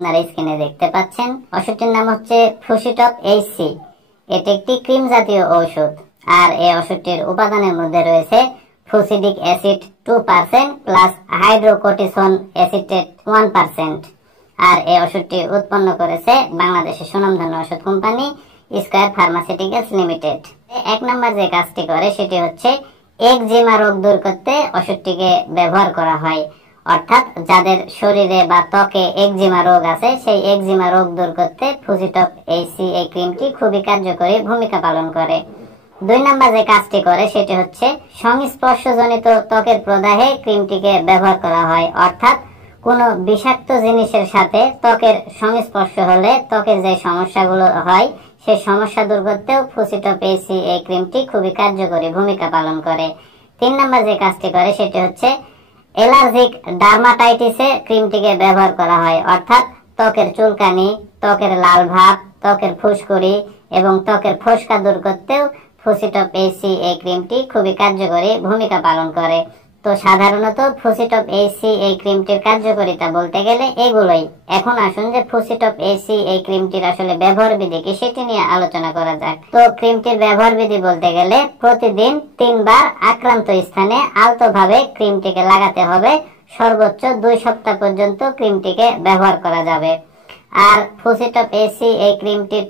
আপনারা স্ক্রিনে দেখতে পাচ্ছেন ওষুধটির নাম হচ্ছে ফুসিটপ এইচসি। এটি একটি ক্রিম জাতীয় ঔষধ, আর এই ওষুধটির উপাদানের মধ্যে রয়েছে fusidic acid 2% plus hydrocortisone acetate 1%। আর এই ওষুধটি উৎপন্ন করেছে বাংলাদেশের সুনামধন্য ওষুধ কোম্পানি স্কয়ার ফার্মাসিউটিক্যালস লিমিটেড। এক নম্বর যে কাজটি করে সেটি হচ্ছে একজিমা রোগ দূর করতে ওষুধটিকে ব্যবহার করা হয়। অর্থাৎ যাদের শরীরে বা ত্বকে একজিমা রোগ আছে, সেই একজিমা রোগ দূর করতে ফুসিটপ এইচসি এই ক্রিমটি খুবই কার্যকরী ভূমিকা পালন করে। 2 নম্বর যে কাজটি করে সেটি হচ্ছে সংস্পর্শজনিত ত্বকের প্রদাহে ক্রিমটিকে ব্যবহার করা হয়। অর্থাৎ কোনো বিষাক্ত জিনিসের সাথে ত্বকের সংস্পর্শ হলে ত্বকের যে সমস্যাগুলো হয় সেই সমস্যা দূর করতেও ফুসিটপ এইচসি এই ক্রিমটি খুবই কার্যকরী ভূমিকা পালন করে। 3 নম্বর যে কাজটি করে সেটি হচ্ছে অ্যালার্জিক ডার্মাটাইটিসে ক্রিমটিকে ব্যবহার করা হয়। অর্থাৎ ত্বকের চুলকানি, ত্বকের লাল ভাব, ত্বকের ফুসকুড়ি এবং ত্বকের ফোসকা দূর করতেও ফুসিটপ এইচসি এই ক্রিমটি খুবই কার্যকরী ভূমিকা পালন করে। তো সাধারণত ফুসিটপ এইচসি এই ক্রিমটির কার্যকারিতা বলতে গেলে এগুলোই। এখন আসুন যে ফুসিটপ এইচসি এই ক্রিমটির আসলে ব্যবহার বিধি কি সেটি নিয়ে আলোচনা করা যাক। তো ক্রিমটির ব্যবহার বিধি বলতে গেলে প্রতিদিন 3 বার আক্রান্ত স্থানে আলতোভাবে ক্রিমটিকে লাগাতে হবে। সর্বোচ্চ 2 সপ্তাহ পর্যন্ত ক্রিমটিকে ব্যবহার করা যাবে। আর ফুসিটপ এইচসি এই ক্রিমটির